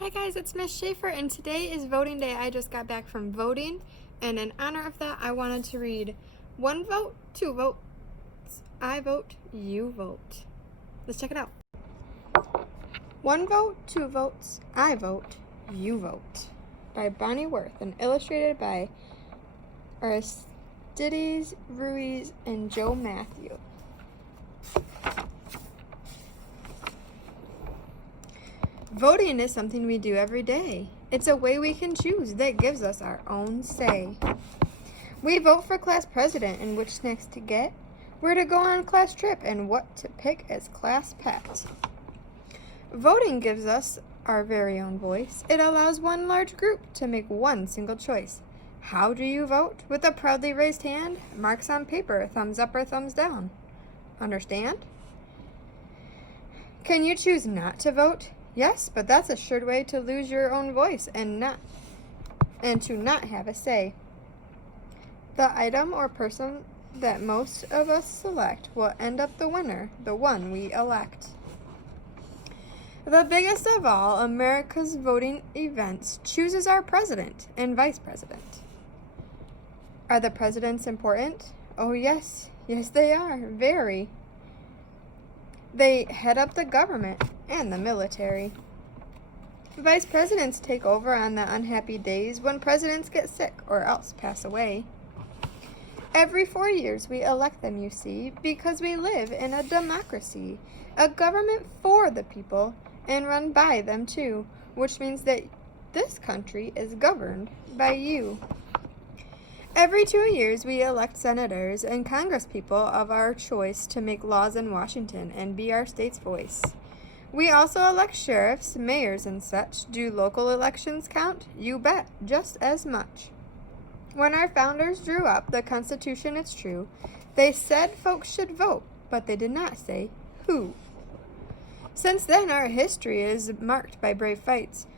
Hi guys, it's Miss Schaefer, and today is voting day. I just got back from voting, and in honor of that, I wanted to read one vote, two votes. I vote, you vote. Let's check it out. One vote, two votes. I vote, you vote. By Bonnie Worth and illustrated by Aristides Ruiz and Joe Matthew. Voting is something we do every day. It's a way we can choose that gives us our own say. We vote for class president and which snacks to get, where to go on class trip, and what to pick as class pet. Voting gives us our very own voice. It allows one large group to make one single choice. How do you vote? With a proudly raised hand, marks on paper, thumbs up or thumbs down. Understand? Can you choose not to vote? Yes, but that's a sure way to lose your own voice and to not have a say. The item or person that most of us select will end up the winner, the one we elect. The biggest of all America's voting events chooses our president and vice president. Are the presidents important? Oh yes, they are, very. They head up the government and the military. Vice presidents take over on the unhappy days when presidents get sick or else pass away. Every 4 years we elect them, you see, because we live in a democracy, a government for the people and run by them too, which means that this country is governed by you. Every 2 years, we elect senators and congresspeople of our choice to make laws in Washington and be our state's voice. We also elect sheriffs, mayors, and such. Do local elections count? You bet, just as much. When our founders drew up the Constitution, it's true, they said folks should vote, but they did not say who. Since then, our history is marked by brave fights,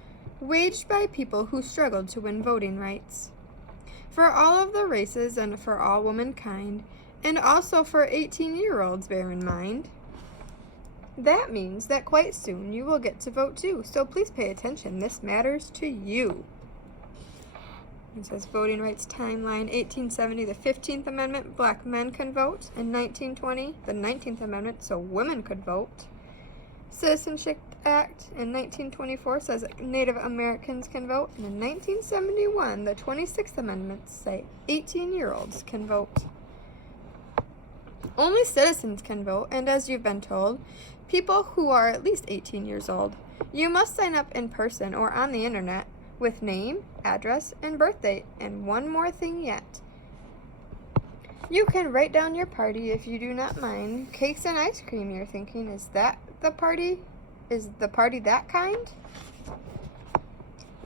waged by people who struggled to win voting rights. For all of the races and for all womankind, and also for 18-year-olds, bear in mind. That means that quite soon you will get to vote too, so please pay attention. This matters to you. It says voting rights timeline, 1870, the 15th Amendment, black men can vote. In 1920, the 19th Amendment, so women could vote. Citizenship Act in 1924 says that Native Americans can vote, and in 1971, the 26th Amendment say 18-year-olds can vote. Only citizens can vote, and as you've been told, people who are at least 18 years old. You must sign up in person or on the internet with name, address, and birth date, and one more thing yet. You can write down your party if you do not mind. Cakes and ice cream, you're thinking, is that the party? Is the party that kind?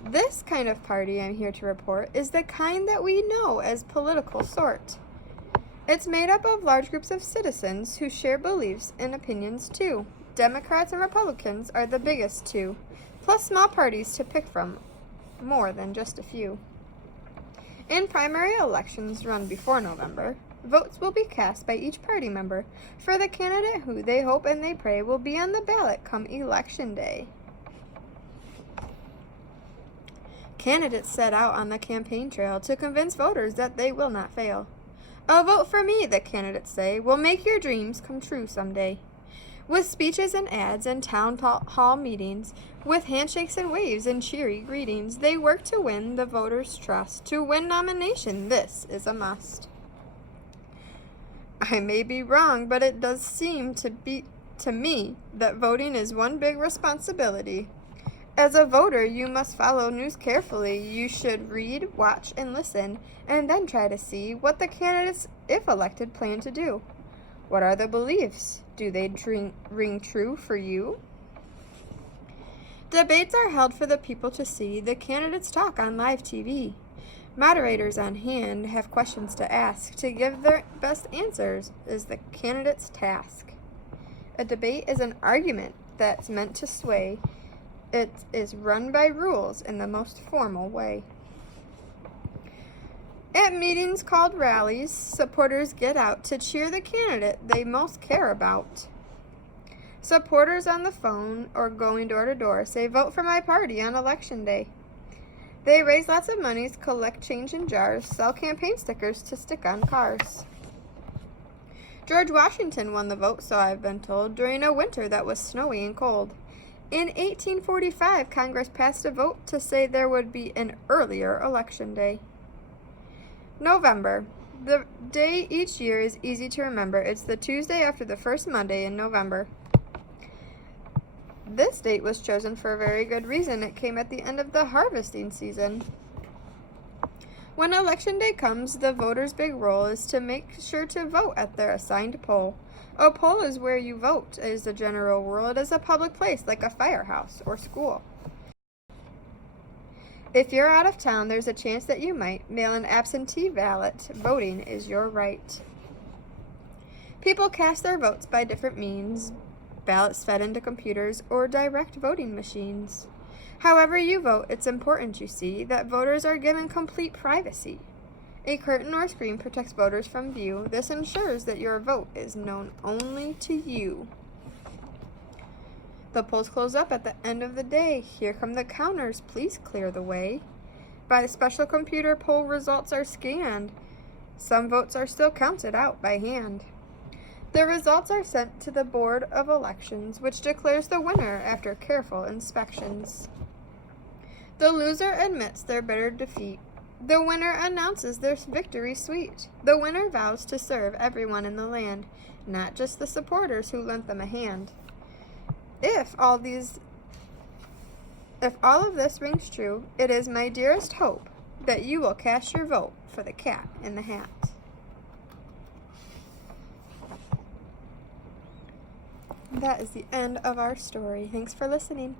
This kind of party, I'm here to report, is the kind that we know as political sort. It's made up of large groups of citizens who share beliefs and opinions too. Democrats and Republicans are the biggest two, plus small parties to pick from, more than just a few. In primary elections run before November, votes will be cast by each party member for the candidate who they hope and they pray will be on the ballot come election day. Candidates set out on the campaign trail to convince voters that they will not fail. A vote for me, the candidates say, will make your dreams come true someday. With speeches and ads and town hall meetings, with handshakes and waves and cheery greetings, they work to win the voters' trust. To win nomination, this is a must. I may be wrong, but it does seem to me that voting is one big responsibility. As a voter, you must follow news carefully. You should read, watch, and listen, and then try to see what the candidates, if elected, plan to do. What are the beliefs? Do they ring true for you? Debates are held for the people to see. The candidates talk on live TV. Moderators on hand have questions to ask. To give their best answers is the candidate's task. A debate is an argument that's meant to sway. It is run by rules in the most formal way. At meetings called rallies, supporters get out to cheer the candidate they most care about. Supporters on the phone or going door to door say, "Vote for my party on election day." They raise lots of money, collect change in jars, sell campaign stickers to stick on cars. George Washington won the vote, so I've been told, during a winter that was snowy and cold. In 1845, Congress passed a vote to say there would be an earlier election day. November. The day each year is easy to remember. It's the Tuesday after the first Monday in November. This date was chosen for a very good reason. It came at the end of the harvesting season. When election day comes, the voter's big role is to make sure to vote at their assigned poll. A poll is where you vote. It is a general rule. It is a public place like a firehouse or school. If you're out of town, there's a chance that you might mail an absentee ballot. Voting is your right. People cast their votes by different means. Ballots fed into computers or direct voting machines. However you vote, it's important, you see, that voters are given complete privacy. A curtain or screen protects voters from view. This ensures that your vote is known only to you. The polls close up at the end of the day. Here come the counters. Please clear the way. By the special computer, poll results are scanned. Some votes are still counted out by hand. The results are sent to the Board of Elections, which declares the winner after careful inspections. The loser admits their bitter defeat. The winner announces their victory sweet. The winner vows to serve everyone in the land, not just the supporters who lent them a hand. If all of this rings true, it is my dearest hope that you will cast your vote for the cat in the hat. That is the end of our story. Thanks for listening.